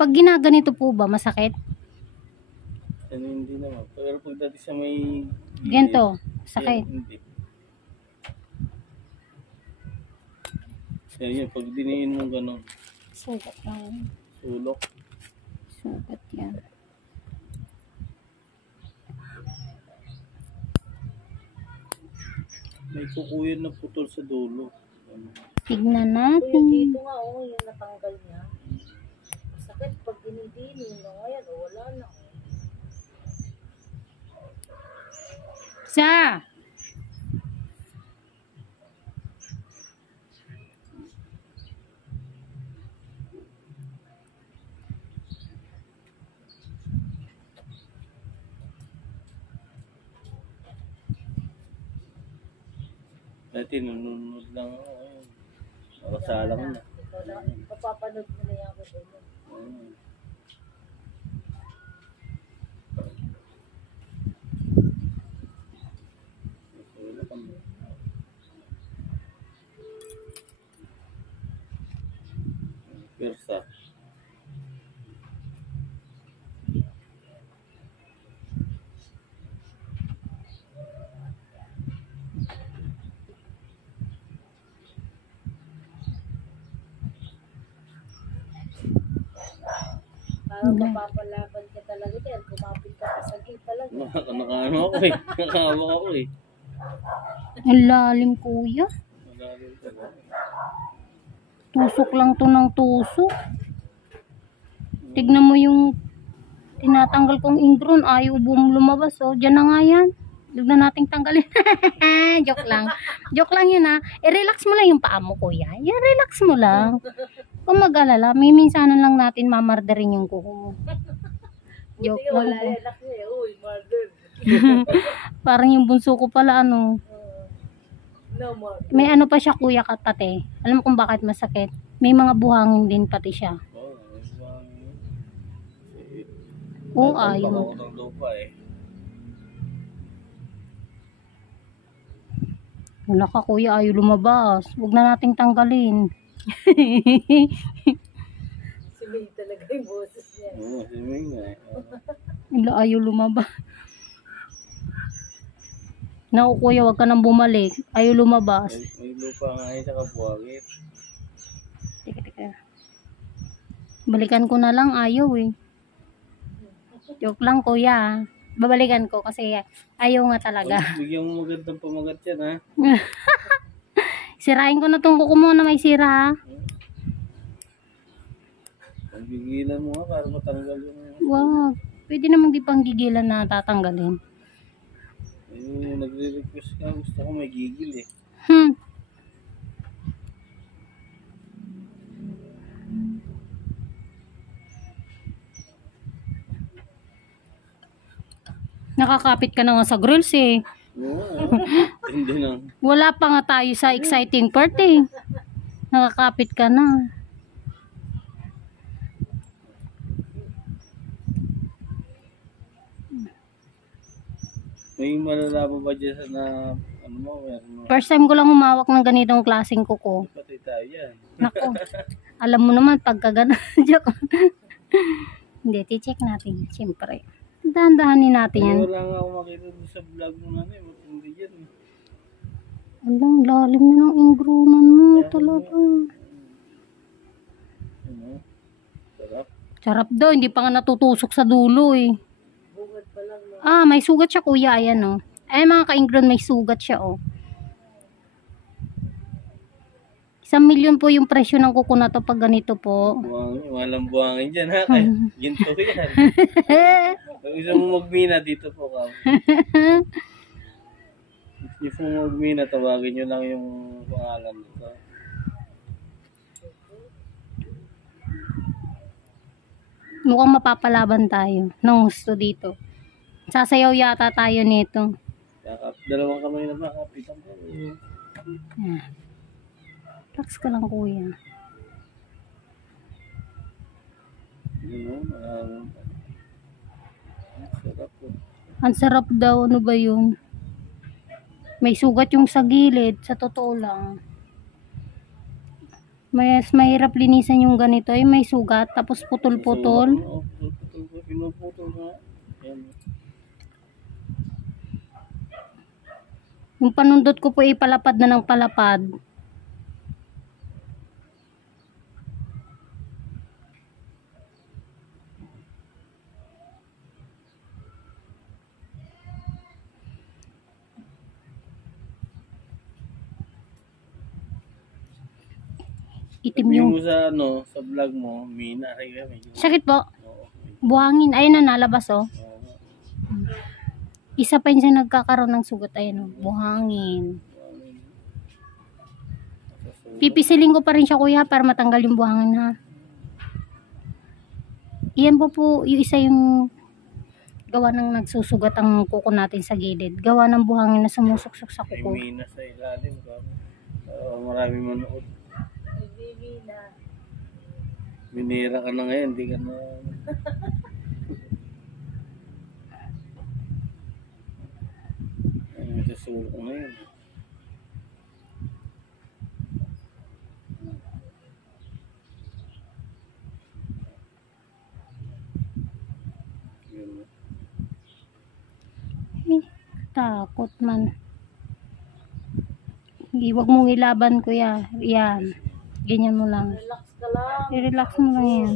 Pag ginaganito po ba, masakit? Ano, hindi naman. Pero pag dati sa may... Ganito, sakit. Hindi. Yan, pag diniin mo gano'n. Sugat lang. Sulok. Sugat yan. May kukuyan na putol sa dulo. Tignan natin. Dito nga, yung natanggal niya. Masakit pag dinidinin. Ngayon, wala na. Sa! Dati nanonood lang ako. Nakasalang na. Papapanood mo na yan ako doon. Persa. Parang mapapalaban ka talaga dyan. Kumapit ka sa gate talaga. Nakaano ako eh. Nakahawak ako eh. Ang lalim, kuya. Malalim talaga. Tusok lang to ng tusok. Tignan mo yung tinatanggal kong ingron. Ayaw lumabas. Oh. Diyan na nga yan. Huwag na nating tanggalin. Joke lang. Joke lang yun ha. I-relax mo lang yung paa mo, kuya. I-relax mo lang. Kung mag-alala, may minsanan lang natin mamardarin yung kuko mo. Joke lang. Wala yan. Uy, mother. Parang yung bunso ko pala, ano. No, mother. May ano pa siya, kuya, katate. Alam mo kung bakit masakit? May mga buhangin din pati siya. Oo, ayaw. Ako ng lupa eh. Wala ka, kuya, ayaw lumabas. Huwag na nating tanggalin. Si May talaga yung boses niya. Oo, si May nga eh. Wala, ayaw lumabas. Naku, kuya, huwag ka nang bumalik. Ayaw lumabas. May lupa nga eh sa kabuhangit. Teka. Balikan ko na lang, ayaw eh. Joke lang, kuya. Babalikan ko kasi ayaw nga talaga. Bigyan mo magandang pamagat yan ha. Sirain ko na tong kuko mo na may sira. Pagbigilan mo nga para matanggal yung... Wag. Pwede namang di pang gigilan na tatanggalin. Eh, nagre-request ka. Gusto ko may gigil eh. Nakakapit ka na nga sa grills eh. Oo, hindi na. Wala pa nga tayo sa exciting part eh. Nakakapit ka na. May malalaman ba dyan na ano mo? Meron mo? First time ko lang humawak ng ganitong klaseng kuko. Patay tayo yan. Nako. Alam mo naman pagka gano'n. Joke. Hindi, ti-check natin. Siyempre. Dahan-dahanin natin yan. Wala nga ako makita sa vlog mo na eh. Hindi yan eh. Alang, lalim na ng ingrunan mo talaga. Ano? Sarap. Sarap daw, hindi pa nga natutusok sa dulo eh. Bungad pa lang. Ah, may sugat siya, kuya. Ayan oh. Ay, mga ka-ingron, may sugat siya oh. 1,000,000 po yung presyo ng kuko na to pag ganito po. Walang buhangin dyan ha. Kaya ginto yan. Pag gusto mo magmina dito po ka. If mo magmina, tawagin nyo lang yung pangalan nito. Mukhang mapapalaban tayo ng gusto dito. Sasayaw yata tayo nito. Dalawang kamay na makapitan ko. Relax ka lang, kuya. Sarap po. Ang sarap daw, ano ba yun? May sugat yung sa gilid, sa totoo lang. Mas mahirap linisan yung ganito. Ay, may sugat. Tapos putol-putol. Oo, putol ko. Pinuputol nga. Yan. Yung panundot ko po ipalapad na ng palapad. Itim Sabihin yung... mo sa ano, sa vlog mo, Mina, ay medyo. Sakit po. Oo. Buhangin. Ayun na, nalabas oh. Oo. Isa pa yun sa nagkakaroon ng sugat. Ayun oh, buhangin. Pipisilin ko pa rin siya kuya para matanggal yung buhangin ha. Iyan po yung isa yung gawa ng nagsusugat ang kuko natin sa gilid. Gawa ng buhangin na sumusuksok sa May kuko. Mina sa ilalim ko. Marami manood. Nagbibina. Binira ka na ngayon, hindi ka na... Ay, susuko ngayon. Yun. Eh, takot man. Hindi, wag mong ilaban kuya. Yan. Ganyan mo lang. Relax ka lang. I-relax mo lang yan.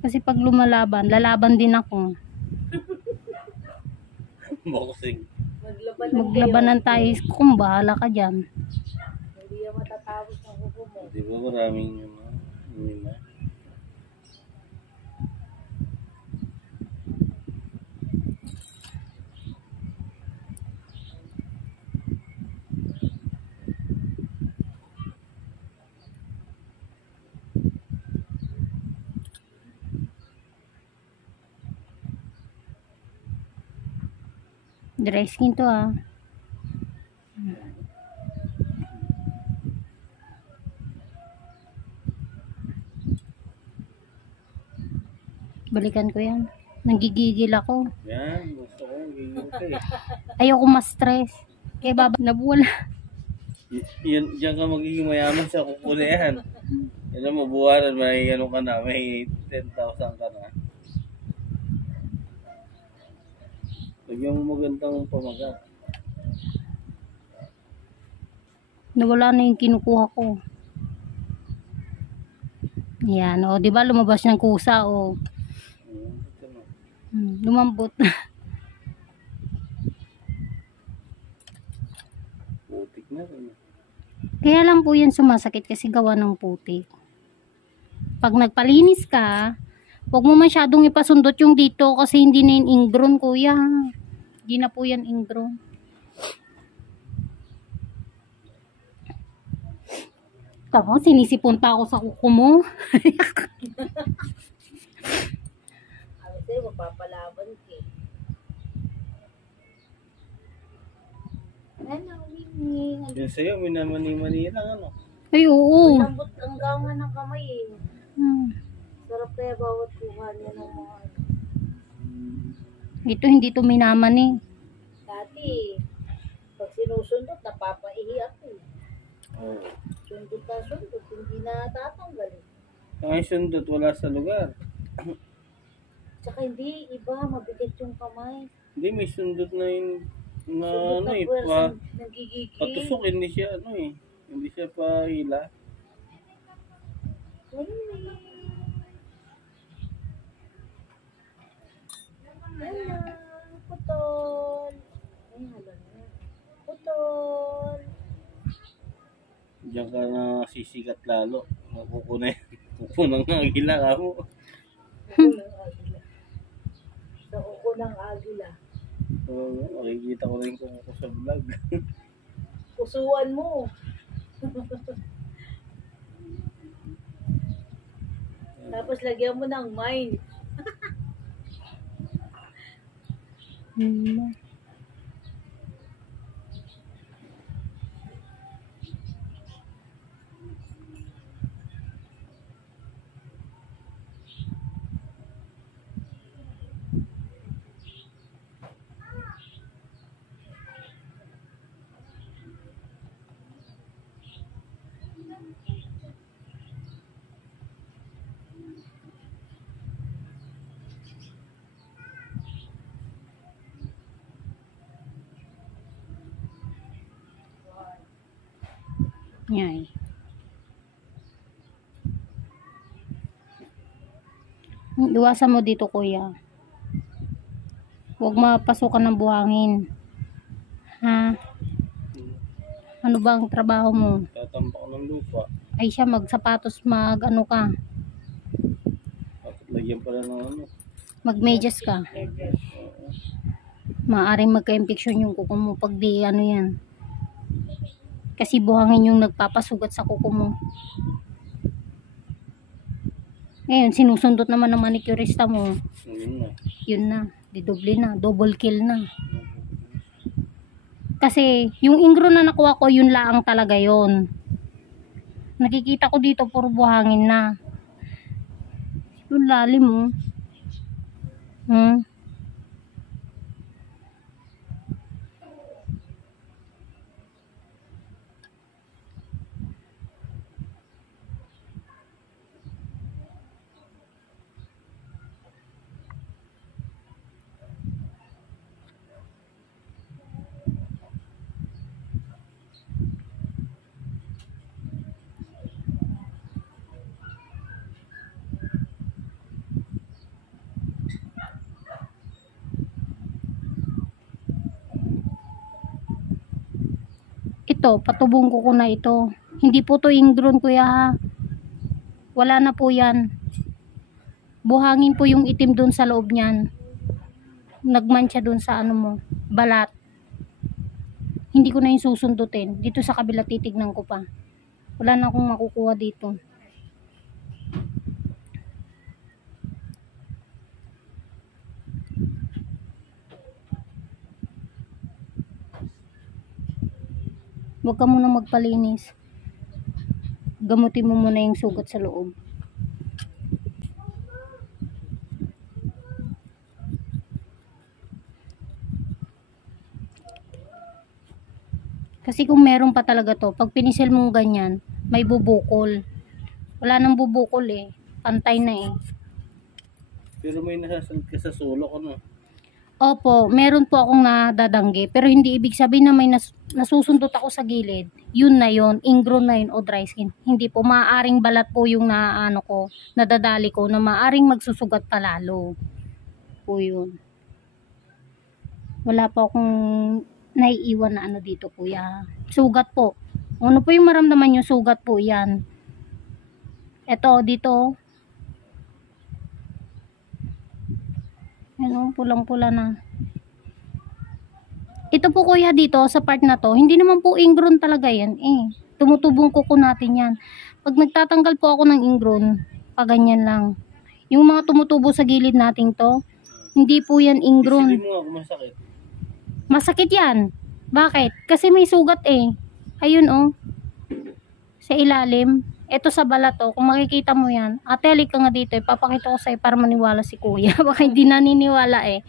Kasi pag lumalaban, lalaban din ako. Boxing. Maglabanan tayo. Kung bahala ka dyan. Hindi yan matatapos ng kuko mo. Di ba maraming ano, Mina? Dry skin to ah. Balikan ko yan. Nagigigil ako. Yan, gusto ko, gigil ka eh. Ayoko ma-stress. Kaya baba, nabuwala. Yan, diyan ka magiging mayaman sa kuko na yan. Yan mo, buwanan, may ano ka na, may 10,000 ka na. Lagyan mo magandang pamagat. Nawala na yung kinukuha ko. Yan, o, di ba lumabas ng kusa, o. Ito na. Lumambot. Putik na rin. Kaya lang po yan sumasakit kasi gawa ng putik. Pag nagpalinis ka, huwag mo masyadong ipasundot yung dito kasi hindi na yung ingrown kuya. Hindi na po yan ingrown. Tama, sinisipon pa ako sa kuko mo. Ano sa'yo, mapapalaban ka eh. Ano, wingwing. Yan sa'yo, minamani-mani lang ano. Ay, oo. Lambot ang gawa ng kamay eh. Hmm. Sarap kaya bawat kuha niya ng mga ano. Ito hindi to minaman eh. Dati, pag sinusundot, napapaihi ako eh. Oo. Sundot na sundot, hindi na tatanggal eh. Ang sundot, wala sa lugar. Tsaka hindi, iba, mabigat yung kamay. Hindi, may sundot na yun na Sundot ano na eh, puwersa, pa, nagigigil. patusok, hindi siya ano eh. Hindi siya pa hila. Hello, putol. Ay, hala na. Putol. Diyan ka na sisikat lalo. Kukunang agila ka mo. Kuko ng agila. Sa kuko ng agila. Oo, makikita ko rin kung ako sa vlog. Kusuan mo. Tapos lagyan mo ng mine. Hmm. Yan. Iwasan mo dito kuya. Huwag mapasukan ng buhangin. Ha? Ano ba ang trabaho mo? Tatampak ng lupa. Ay siya magsapatos mag ano ka. Tapos lagyan pala ng ano. Magmedyas ka. Maaring magka-infection yung kuko mo pag di ano yan. Kasi buhangin yung nagpapasugat sa kuko mo. Ngayon, sinusundot naman ng manicurista mo. Yun na. Yun na. Didoble na. Double kill na. Kasi, yung ingro na nakuha ko, yun laang talaga yon. Nakikita ko dito, puro buhangin na. Yung lalim mo. Ito, patubong ko na ito. Hindi po to ingron kuya ha. Wala na po yan. Buhangin po yung itim doon sa loob niyan. Nagmantsa doon sa ano mo, balat. Hindi ko na yung susundutin. Dito sa kabila titignan ko pa. Wala na akong makukuha dito. Huwag ka muna magpalinis. Gamutin mo muna yung sugat sa loob. Kasi kung meron pa talaga to, pag pinisil mong ganyan, may bubukol. Wala nang bubukol eh. Pantay na eh. Pero may nasasalit ka sa sulok, ano? Opo, meron po akong nadadanggi. Pero hindi ibig sabihin na may nasusundot ako sa gilid. Yun na yun, ingrown na yun o dry skin. Hindi po, maaaring balat po yung nadadali ko na maaaring magsusugat palalo. Po yun. Wala po akong naiiwan na ano dito kuya. Sugat po. Ano po yung maramdaman yung sugat po yan. Eto, dito. Ano, pulang-pula na. Ito po kuya dito sa part na to, hindi naman po ingrown talaga yan eh. Tumutubong kuko natin yan. Pag nagtatanggal po ako ng ingrown, paganyan lang. Yung mga tumutubo sa gilid natin to, hindi po yan ingrown. Isipin mo nga kung masakit. Masakit yan. Bakit? Kasi may sugat eh. Ayun oh. Sa ilalim. Ito sa balat oh. Kung makikita mo yan. Ate, halik ka nga dito. Ipapakita ko sa'yo para maniwala si kuya. Baka hindi naniniwala eh.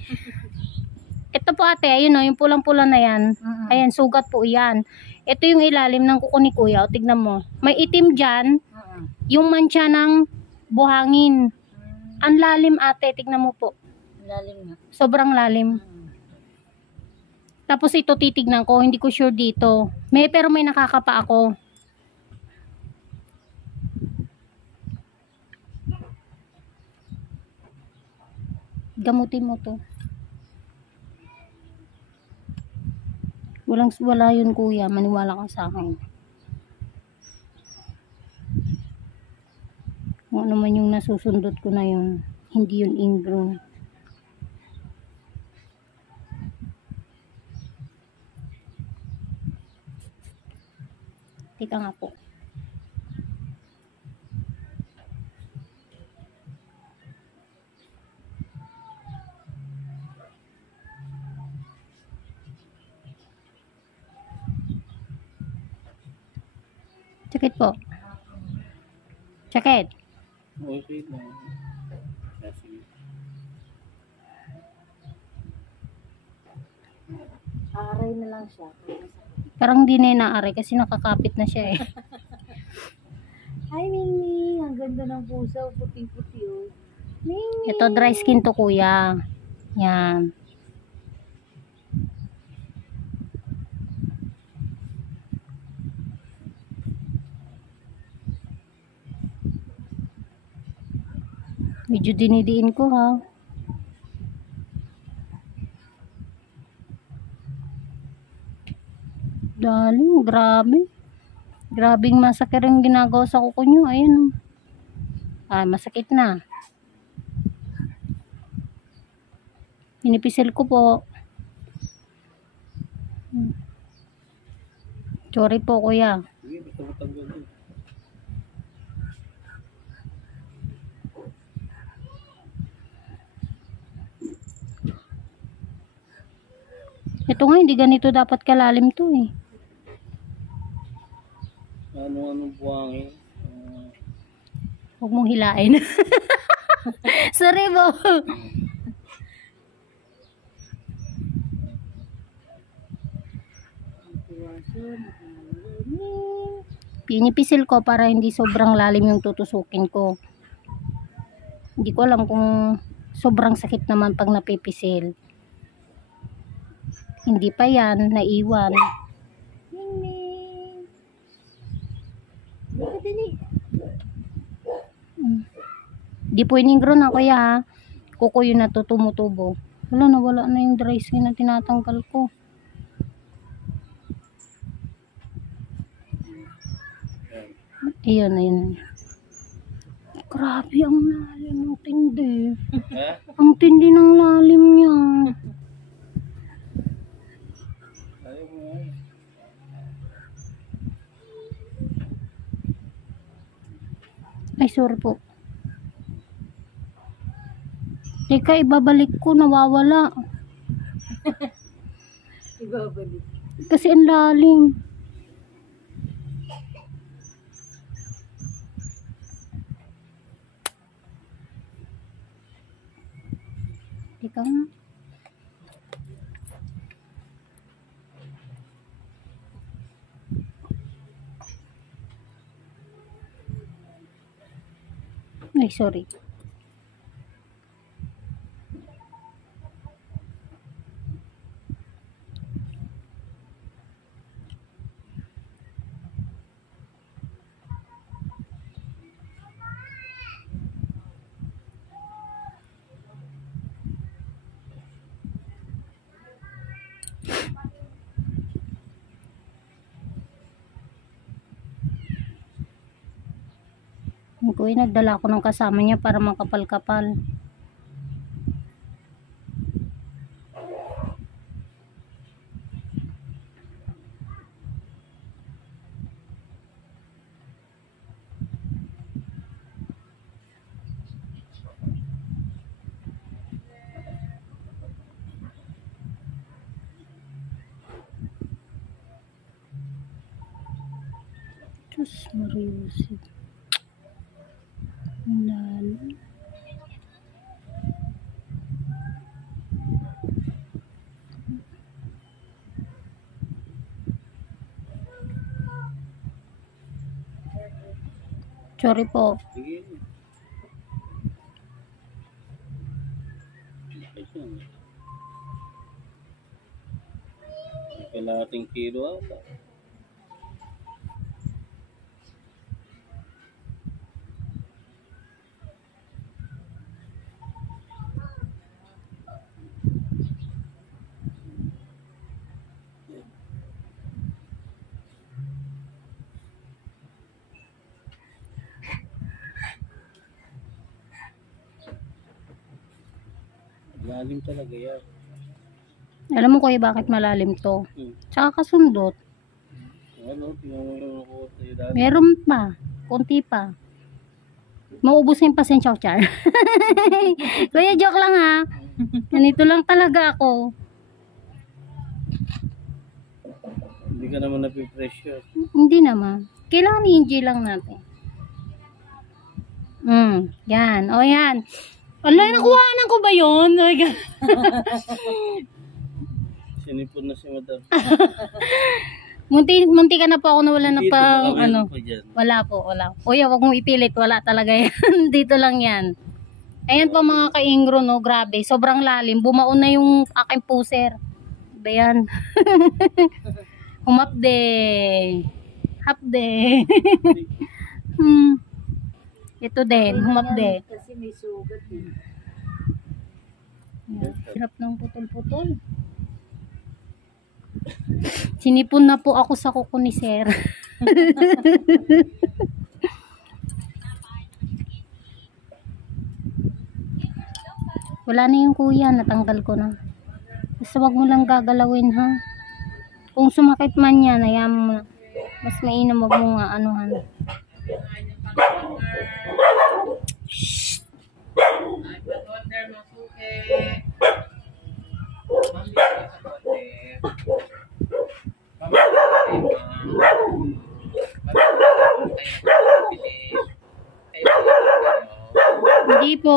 Ito po ate. Ayun oh. Yung pulang-pula na yan. Ayan. Sugat po yan. Ito yung ilalim ng kuko ni kuya. O, tignan mo. May itim dyan. Yung mancha ng buhangin. Ang lalim ate. Tignan mo po. Lalim nga. Sobrang lalim. Tapos ito titignan ko, hindi ko sure dito. Pero may nakakapa ako. Gamutin mo to. Wala yun kuya, maniwala ka sa akin. Kung ano man yung nasusundot ko na yun, hindi yun ingrown. Tika nga po. Sakit po. Sakit. Okay lang. Sige. Aray na lang siya. Parang di na inaaray kasi nakakapit na siya eh. Ay, Mingming. Ang ganda ng puso. Puting-puti oh. Mingming. Ito dry skin to kuya. Yan. Medyo dinidiin ko ha. Daling, grabe. Grabing masakit yung ginagawa sa kuko nyo. Ayun. Masakit na. Pinipisil ko po. Sorry po kuya. Sige, basta matanggal din. Ito nga, hindi ganito dapat kalalim to eh. Ano buhangin? Huwag mong hilain. Sorry po. Pinipisil ko para hindi sobrang lalim yung tutusukin ko. Hindi ko alam kung sobrang sakit naman pag napipisil. Hindi pa yan, naiwan. Di po iningro na kuya ha. Kuko yun na to tumutubo. Wala na yung dry skin na tinatanggal ko. Ayun. Grabe ang lalim, ang tindi. Ha? Ang tindi ng lalim niya. Ayaw mo nga. Ay, sorry po. Teka, ibabalik ko, nawawala. Ibabalik. Kasi ang lalim. Teka nga. Ay, sorry. Kuya, nagdala ko ng kasama niya para makapal-kapal. Diyos Mariusip. Lalim. Sorry po. Sige. Kalahating kilo ata. Lalim talaga yan. Alam mo kuya bakit malalim to? Tsaka kasundot. Ano, tingnan mo yung ako sa'yo dati. Meron pa. Kunti pa. Maubos na yung pasensya ko, Char. Kuya, joke lang ha. Ganito lang talaga ako. Hindi ka naman napipressure. Hindi naman. Kailangan i-enjoy lang natin. Yan. O yan. Wala, nakuhaan ko ba yun? Oh my God. Sinipon na si madam. Munti ka na po ako nawala na Dito, pang baka ano. meron pa dyan. Wala po. Kuya, wag mong ipilit. Wala talaga yan. Dito lang yan. Ayan po mga ka-ingro, no? Grabe. Sobrang lalim. Bumaon na yung aking puser. Ba yan? Humapde. Hapde. Ito din. Humapde. Kasi may sugat eh. Yan, hirap ng putol-putol. Sinipon na po ako sa kuko ni Sir. Wala na yung kuya, natanggal ko na. Basta wag mo lang gagalawin ha. Kung sumakit man yan, ayaw mo na. Mas mainam, wag mo nga anuhan. Hindi po.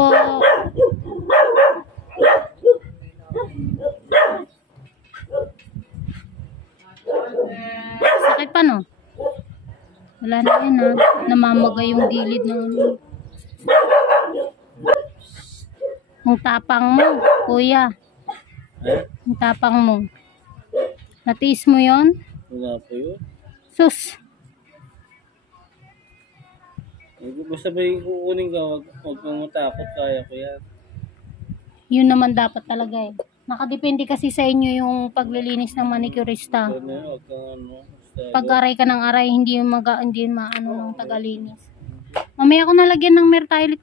Sakit pa no? Wala na yan ha. Namamaga yung gilid ng ano. Ang tapang mo, kuya. Eh? Ang tapang mo. Natiis mo yon? Wala po yun. Sus. Basta ba yung kukunin ka, huwag kang matakot, kaya ko yan. Yun naman dapat talaga eh. Nakadepende kasi sa inyo yung paglilinis ng manicurista. Huwag kang ano, basta Pag-aray ka ng aray, hindi maano ng tagalinis. Mamaya ko nalagyan ng mertile